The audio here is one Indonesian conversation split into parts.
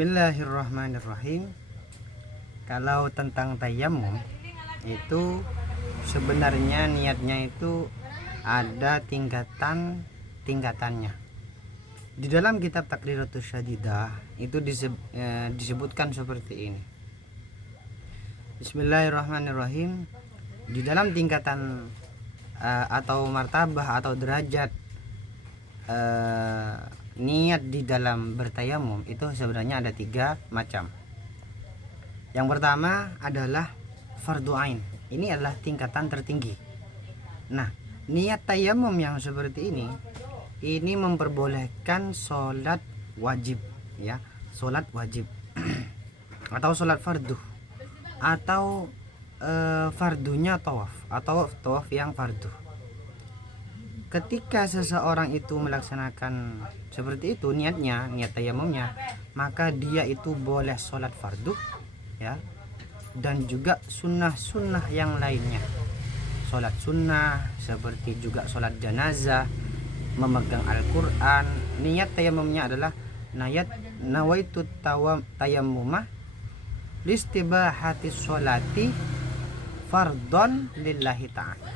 Bismillahirrahmanirrahim. Kalau tentang tayamum itu sebenarnya niatnya itu ada tingkatannya. Di dalam kitab Taqriratus Syadidah itu disebutkan seperti ini. Bismillahirrahmanirrahim. Di dalam tingkatan atau martabah atau derajat niat di dalam bertayamum itu sebenarnya ada 3 macam. Yang pertama adalah fardu ain. Ini adalah tingkatan tertinggi. Nah, niat tayamum yang seperti ini memperbolehkan sholat wajib, ya, sholat wajib atau sholat fardu, atau fardunya tawaf atau tawaf yang fardu. Ketika seseorang itu melaksanakan seperti itu niat tayamumnya, maka dia itu boleh sholat fardu, ya, dan juga sunnah yang lainnya. Sholat sunnah seperti juga sholat janazah, memegang Al-Quran. Niat tayamumnya adalah nawaitu tayammumah listibahati sholati fardhon lillahi ta'ala,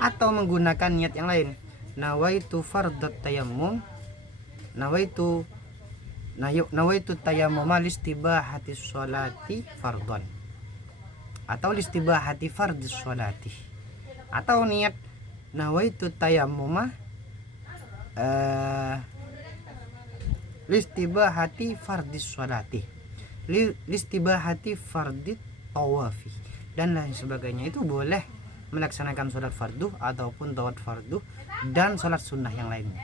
atau menggunakan niat yang lain, nawaitu fardhat tayammum, nawaitu tayammuma listibahati sholati fardhon, atau listibahati fardhis sholati, atau niat nawaitu tayammuma listibahati fardhis sholati, listibahati fardhit tawafi, dan lain sebagainya. Itu boleh melaksanakan sholat fardu ataupun tawaf fardu dan sholat sunnah yang lainnya.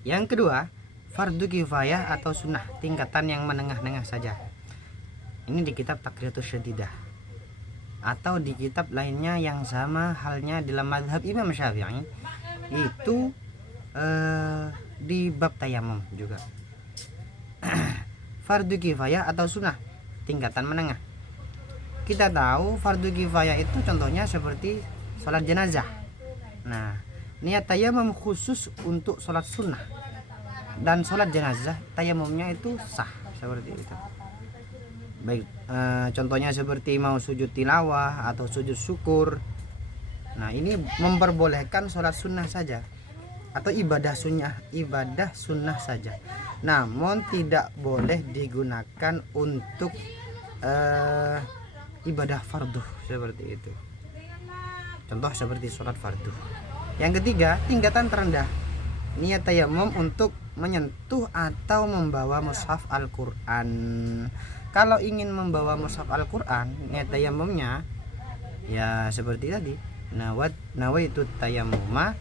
Yang kedua, fardu kifayah atau sunnah tingkatan yang menengah-nengah saja. Ini di kitab Taqriratus Syadidah atau di kitab lainnya yang sama halnya dalam mazhab Imam Syafi'i, itu di bab tayamum juga. Fardu kifayah atau sunnah tingkatan menengah. Kita tahu fardu kifayah itu contohnya seperti sholat jenazah. Nah, niat tayamum khusus untuk sholat sunnah, dan sholat jenazah tayamumnya itu sah seperti itu. Baik, contohnya seperti mau sujud tilawah atau sujud syukur. Nah, ini memperbolehkan sholat sunnah saja atau ibadah sunnah saja. Namun tidak boleh digunakan untuk ibadah fardu seperti itu. Contoh seperti sholat fardu. Yang ketiga, tingkatan terendah, niat tayamum untuk menyentuh atau membawa mushaf Al-Quran. Kalau ingin membawa mushaf Al-Quran, niat tayamumnya ya seperti tadi, nawaitu tayammuma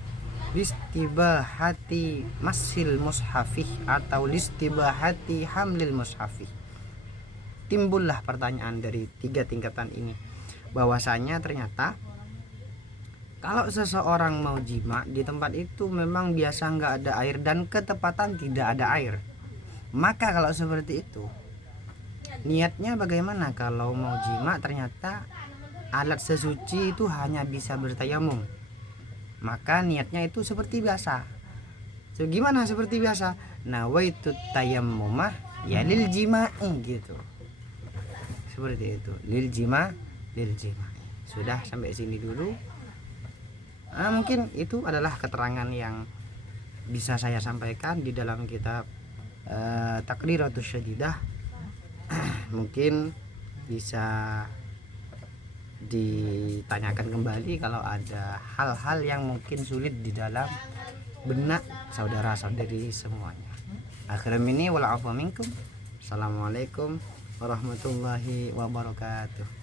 listibahati masil mushafih atau listibahati hamlil mushafih. Timbullah pertanyaan dari 3 tingkatan ini, bahwasanya ternyata kalau seseorang mau jima di tempat itu memang biasa nggak ada air dan ketepatan tidak ada air, maka kalau seperti itu niatnya bagaimana? Kalau mau jima ternyata alat sesuci itu hanya bisa bertayamum, maka niatnya itu seperti biasa. Gimana seperti biasa? Nawaitu tayammumah ya lil jima'i gitu. Seperti itu, lil jima. Sudah sampai sini dulu. Mungkin itu adalah keterangan yang bisa saya sampaikan di dalam kitab Taqriratus Syadidah. Mungkin bisa ditanyakan kembali kalau ada hal-hal yang mungkin sulit di dalam benak saudara-saudari semuanya. Akhirnya ini wal afu minkum. Assalamualaikum warahmatullahi wabarakatuh.